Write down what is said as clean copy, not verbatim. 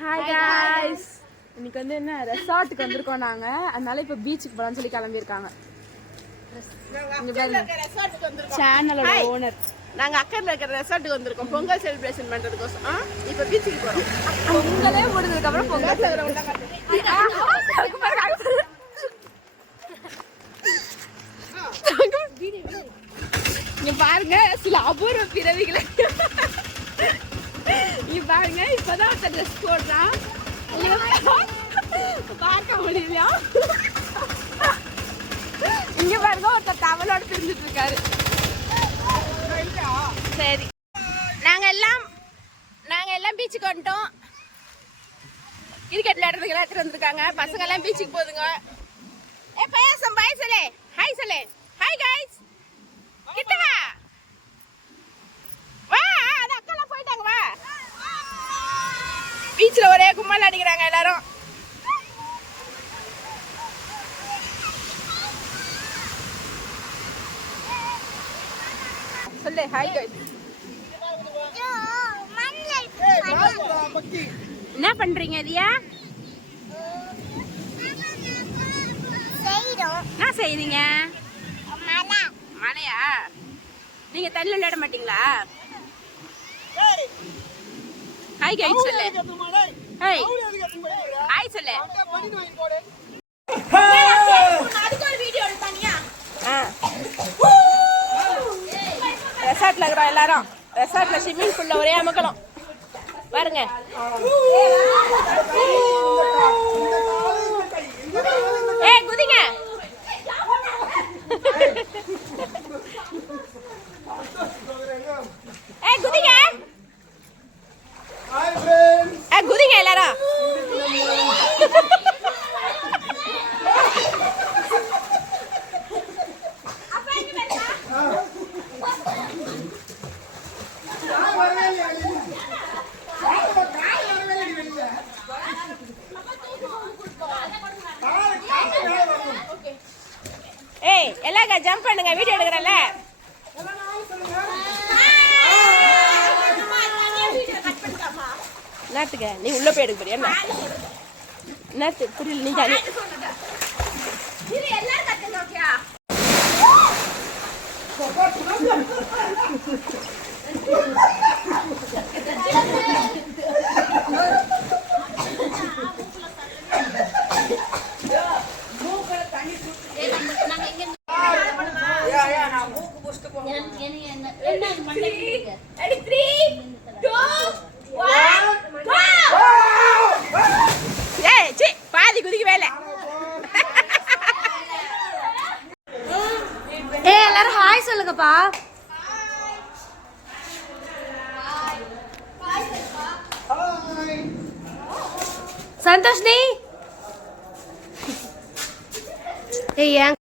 Hi guys இன்னைக்கு வந்து என்ன ரெசார்ட்டுக்கு வந்திருக்கோம் நாங்க. அதனால இப்ப பீச்சுக்கு போலாம்னு சொல்லி கிளம்பி இருக்காங்க. ரெசார்ட்டுக்கு வந்திருக்கோம். சேனலோட ஓனர். நாங்க அக்கர்ல இருக்கிற ரெசார்ட்டுக்கு வந்திருக்கோம். பொங்கல் செலிப்ரேஷன் பண்றதுக்கோசம். இப்ப பீச்சுக்கு போறோம். பொங்கலே முடிஞ்சதுக்கு அப்புறம் பொங்கல் இங்க பாருங்க சில அபூர்வ பிறவிகளை. இங்க பாருங்க இப்பதான் ஒருத்தர் ட்ரெஸ் போடுறான். பார்க்க முடியலையா? இங்க பாருங்க ஒருத்தர் டவலோட பிரிஞ்சிட்டு இருக்காரு. சரி நாங்க எல்லாம் பீச்சுக்கு வந்துட்டோம். கிரிக்கெட் விளையாடுறதுக்கு எல்லாத்துக்கு வந்திருக்காங்க. பசங்க எல்லாம் பீச்சுக்கு போதுங்க. பையன் பாய் சொல்லு, ஹாய் சொல்லு, ஹாய் गाइस. கிட்ட வா வா, அது அக்காலாம் போயிட்டாங்க. வா, பீச்ல ஒரே கும்மல் அடிக்கிறாங்க எல்லாரும். சொல்லு ஹாய் गाइस. என்ன பண்றீங்க தியா? என்ன செய்றீங்க? மழையா? நீங்க தண்ணில விளையாட மாட்டீங்களா? ஹாய் गाइस சொல்லு. ஹாய் ஹாய் சொல்லு. அதுக்கு ஒரு வீடியோ எடுத்தானியா? ரெசார்ட்ல இருக்கிறோம் எல்லாரும். ரெசார்ட்ல ஸ்விம்மிங் பூல்ல ஒரே அமக்கலம் பாருங்க. ஏய் குதிங்க. ஏய் குதிங்க. Hi friends. ஏய் குதிங்க எல்லாரும். ஏய் எல்லாம் ஜம்ப் பண்ணுங்க, வீடியோ எடுக்கறல. நாட்டுக்க நீ உள்ள போய் எடுக்க போறியா? நாட்டு புரியல. நீ ஜாலி இது எல்லாரும் கத்துங்க. ஓகேயா? பாதி குதிக்க வேலை. எல்லாரும் ஹாய் சொல்லுங்கப்பா. சந்தோஷ் நீ ஏன்